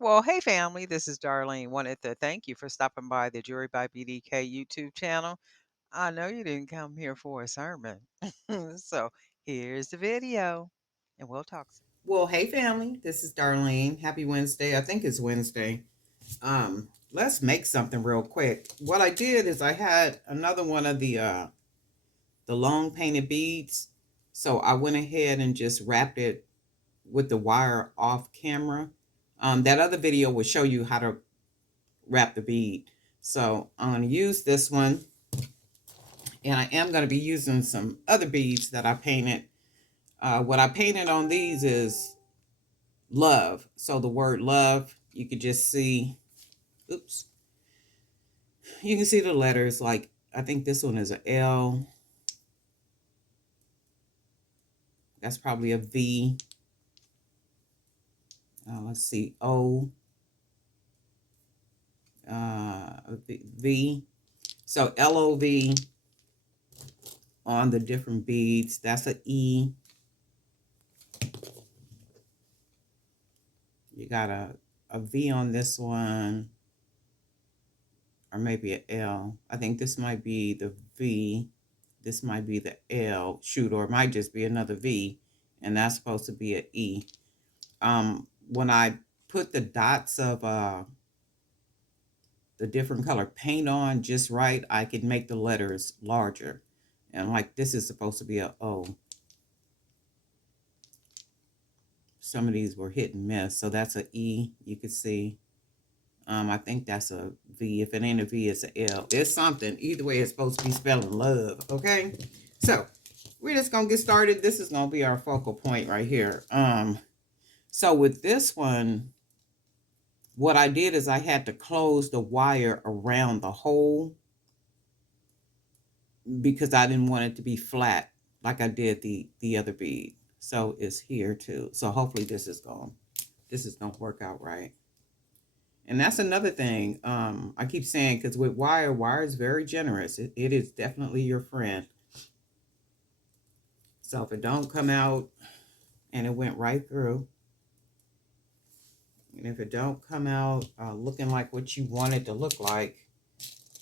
Well, hey family, this is Darlene. Wanted to thank you for stopping by the Jury by BDK YouTube channel. I know you didn't come here for a sermon. So here's the video and we'll talk soon. Well, hey family, this is Darlene. Happy Wednesday. I think it's Wednesday. Let's make something real quick. What I did is I had another one of the long painted beads. So I went ahead and just wrapped it with the wire off camera. That other video will show you how to wrap the bead. So I'm going to use this one, and I am going to be using some other beads that I painted. What I painted on these is love. So the word love, you could just see, oops, you can see the letters. Like, I think this one is a L. That's probably a V. Let's see, O, V. So LOV on the different beads. That's a E. You got a V on this one, or maybe an L. I think this might be the V. This might be the L. Shoot, or it might just be another V, and that's supposed to be an E. When I put the dots of the different color paint on just right, I can make the letters larger. And like this is supposed to be a O. Some of these were hit and miss. So that's a E, you can see. I think that's a V. If it ain't a V, it's a L. It's something. Either way, it's supposed to be spelling love. Okay. So we're just gonna get started. This is gonna be our focal point right here. So with this one, what I did is I had to close the wire around the hole because I didn't want it to be flat like I did the other bead. So it's here too. So hopefully this is gonna work out right. And that's another thing. I keep saying, because with wire is very generous. It is definitely your friend. So if it don't come out and it went right through, and if it don't come out looking like what you want it to look like,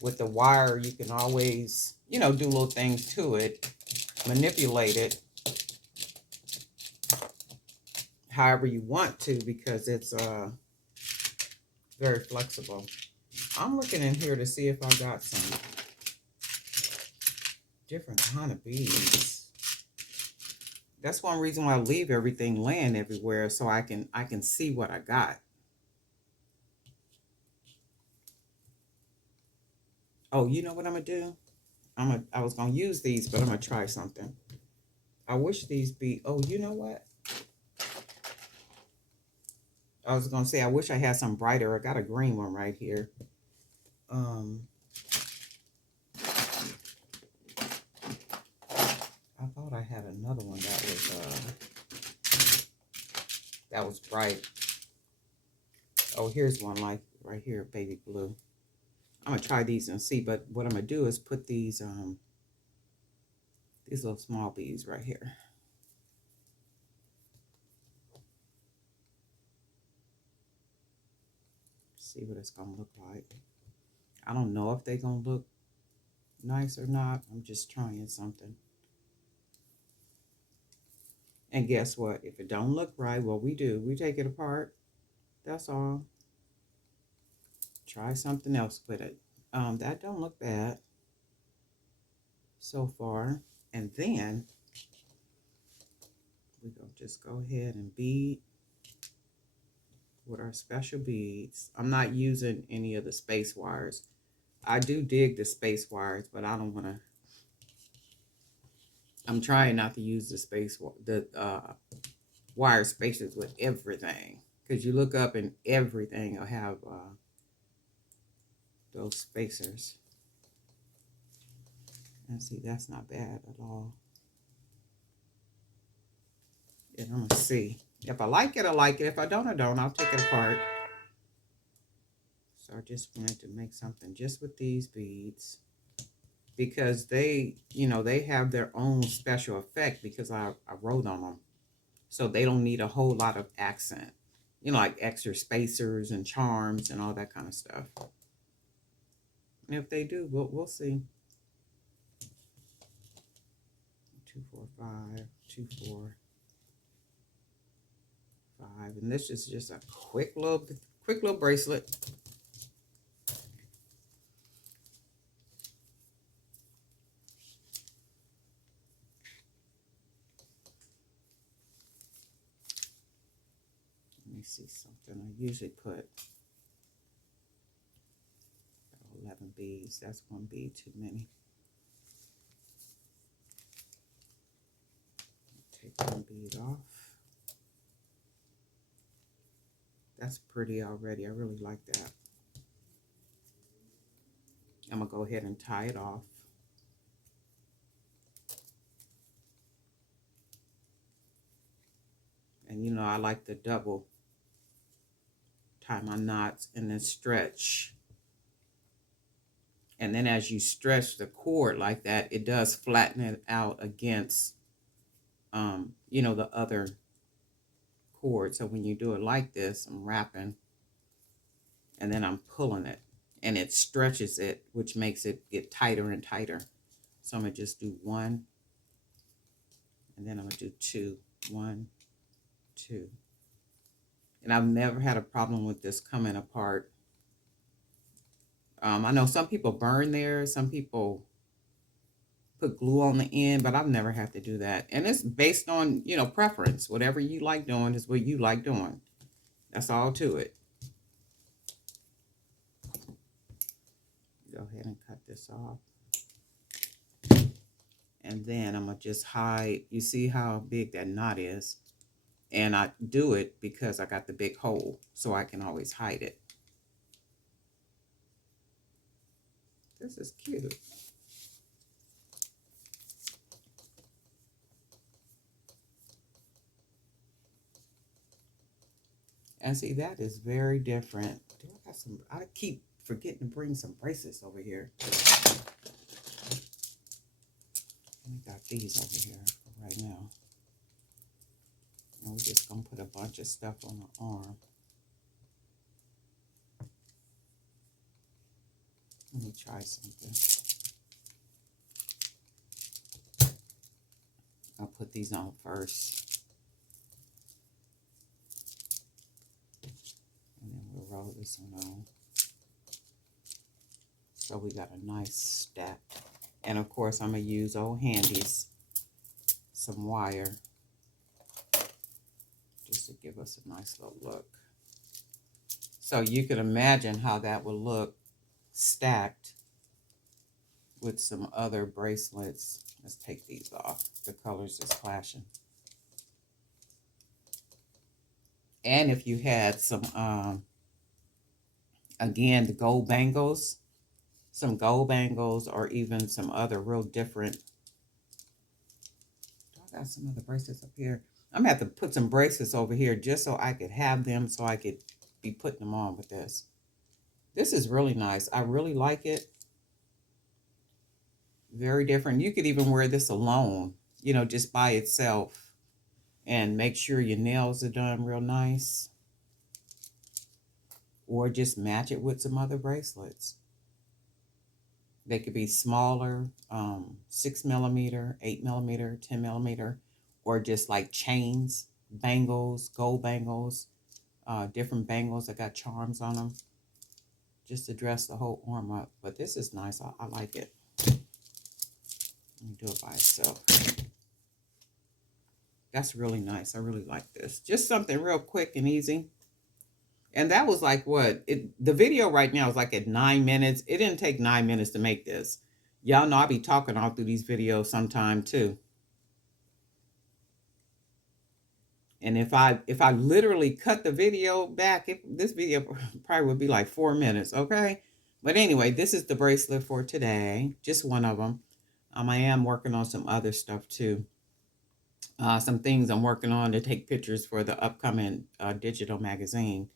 with the wire, you can always, do little things to it, manipulate it however you want to, because it's very flexible. I'm looking in here to see if I got some different kind of beads. That's one reason why I leave everything laying everywhere, so I can see what I got. Oh, you know what I'm gonna do? I was gonna use these, but I'm gonna try something. I wish these be. Oh, you know what? I was gonna say I wish I had some brighter. I got a green one right here. Um, I thought I had another one that was bright. Oh, here's one like right here, baby blue. I'm gonna try these and see. But what I'm gonna do is put these little small beads right here. See what it's gonna look like. I don't know if they're gonna look nice or not. I'm just trying something. And guess what? If it don't look right, what we do, we take it apart. That's all. Try something else with it. That don't look bad so far. And then we're gonna just go ahead and bead with our special beads. I'm not using any of the space wires. I do dig the space wires, but I don't want to. I'm trying not to use the wire spacers with everything, because you look up and everything will have those spacers. And see, that's not bad at all. And I'm gonna see. If I like it, I like it. If I don't, I don't. I'll take it apart. So I just wanted to make something just with these beads, because they have their own special effect because I wrote on them. So they don't need a whole lot of accent. like extra spacers and charms and all that kind of stuff. And if they do, we'll see. 245, 245, and this is just a quick little bracelet. Let me see something. I usually put 11 beads. That's one bead too many. Take one bead off. That's pretty already. I really like that. I'm going to go ahead and tie it off. And you know, I like the double tie my knots and then stretch. And then as you stretch the cord like that, it does flatten it out against, the other cord. So when you do it like this, I'm wrapping and then I'm pulling it and it stretches it, which makes it get tighter and tighter. So I'm going to just do one and then I'm going to do two. 1, 2. And I've never had a problem with this coming apart. I know some people burn theirs, some people put glue on the end, but I've never had to do that. And it's based on, preference. Whatever you like doing is what you like doing. That's all to it. Go ahead and cut this off. And then I'm going to just hide. You see how big that knot is? And I do it because I got the big hole, so I can always hide it. This is cute. And see, that is very different. I keep forgetting to bring some bracelets over here. We got these over here right now. And we're just going to put a bunch of stuff on the arm. Let me try something. I'll put these on first. And then we'll roll this one on. So we got a nice stack. And of course, I'm going to use old handies, some wire, just to give us a nice little look. So you can imagine how that will look stacked with some other bracelets. Let's take these off. The colors is clashing. And if you had some, again, the gold bangles, some gold bangles, or even some other real different. I got some other bracelets up here. I'm going to have to put some bracelets over here just so I could have them, so I could be putting them on with this. This is really nice. I really like it. Very different. You could even wear this alone, just by itself. And make sure your nails are done real nice. Or just match it with some other bracelets. They could be smaller, 6 millimeter, 8 millimeter, 10 millimeter, or just like chains, bangles, gold bangles, different bangles that got charms on them, just to dress the whole arm up. But this is nice. I like it. Let me do it by itself. That's really nice. I really like this. Just something real quick and easy. And that was like what? The video right now is like at 9 minutes. It didn't take 9 minutes to make this. Y'all know I be talking all through these videos sometime too. And if I literally cut the video back, this video probably would be like 4 minutes, okay? But anyway, this is the bracelet for today. Just one of them. I am working on some other stuff too. Some things I'm working on to take pictures for the upcoming digital magazine.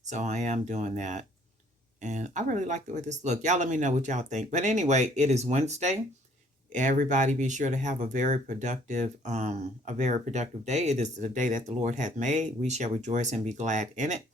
So I am doing that. And I really like the way this look. Y'all let me know what y'all think. But anyway, it is Wednesday. Everybody be sure to have a very productive day. It is the day that the Lord hath made. We shall rejoice and be glad in it.